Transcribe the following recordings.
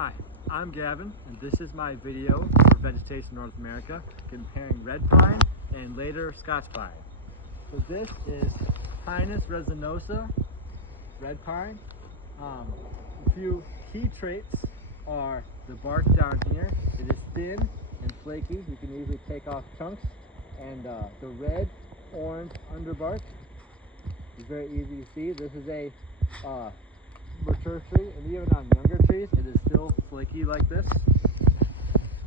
Hi, I'm Gavin, and this is my video for Vegetation North America comparing red pine and later Scotch pine. So this is Pinus resinosa, red pine. A few key traits are the bark down here. It is thin and flaky. You can easily take off chunks, and the red, orange underbark is very easy to see. This is a mature tree, and even on younger trees it is still flaky like this.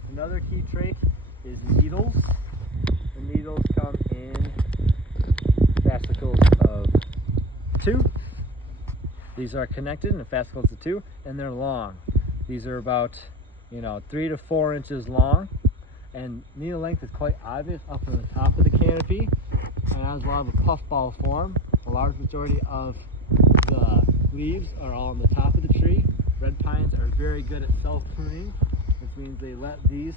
Another key trait is needles. The needles come in fascicles of 2. These are connected in fascicles of 2, and they're long. These are about 3 to 4 inches long, and needle length is quite obvious up on the top of the canopy, and has a lot of a puffball form. A large majority of the leaves are all on the top of the tree. Red pines are very good at self-pruning, which means they let these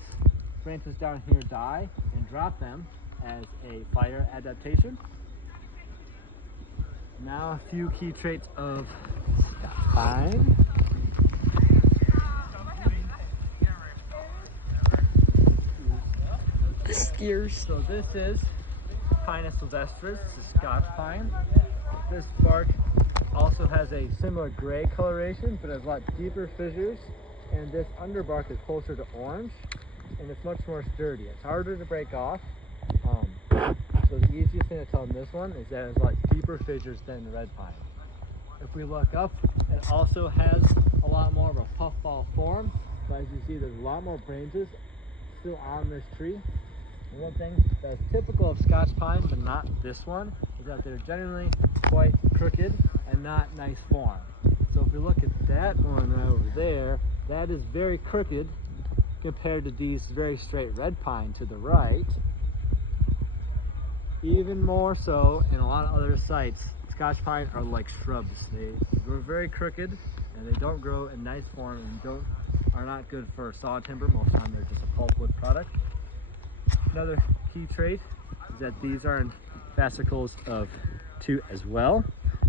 branches down here die and drop them as a fire adaptation. Now a few key traits of Scotch pine. So this is Pinus sylvestris, this is Scotch pine. This bark also has a similar gray coloration, but has a lot deeper fissures, and this underbark is closer to orange, and it's much more sturdy. It's harder to break off. So the easiest thing to tell in this one is that it has a lot deeper fissures than the red pine. If we look up, it also has a lot more of a puffball form, but as you see, there's a lot more branches still on this tree. And one thing that's typical of Scotch pine, but not this one, is that they're generally quite crooked and not nice form. So if we look at that one right over there, that is very crooked compared to these very straight red pine to the right. Even more so in a lot of other sites, Scotch pine are like shrubs. They grow very crooked, and they don't grow in nice form, and are not good for saw timber. Most of the time they're just a pulpwood product. Another key trait is that these are in fascicles of 2 as well,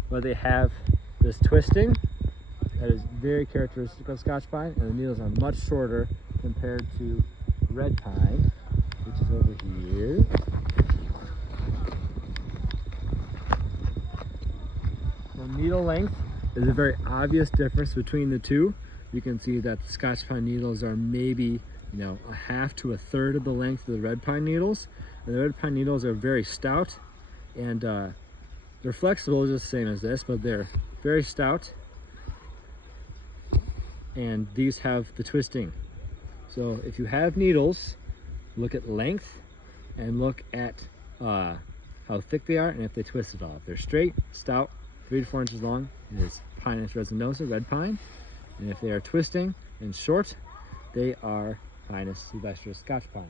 where they have this twisting that is very characteristic of Scotch pine, and the needles are much shorter compared to red pine, which is over here. The needle length is a very obvious difference between the two. You can see that the Scotch pine needles are maybe a half to a third of the length of the red pine needles, and the red pine needles are very stout, and they're flexible just the same as this, but they're very stout, and these have the twisting. So if you have needles, look at length and look at how thick they are and if they twist at all. If they're straight, stout, 3 to 4 inches long, it is Pinus resinosa, red pine, and if they are twisting and short, they are Pinus sylvestris, Scotch pine.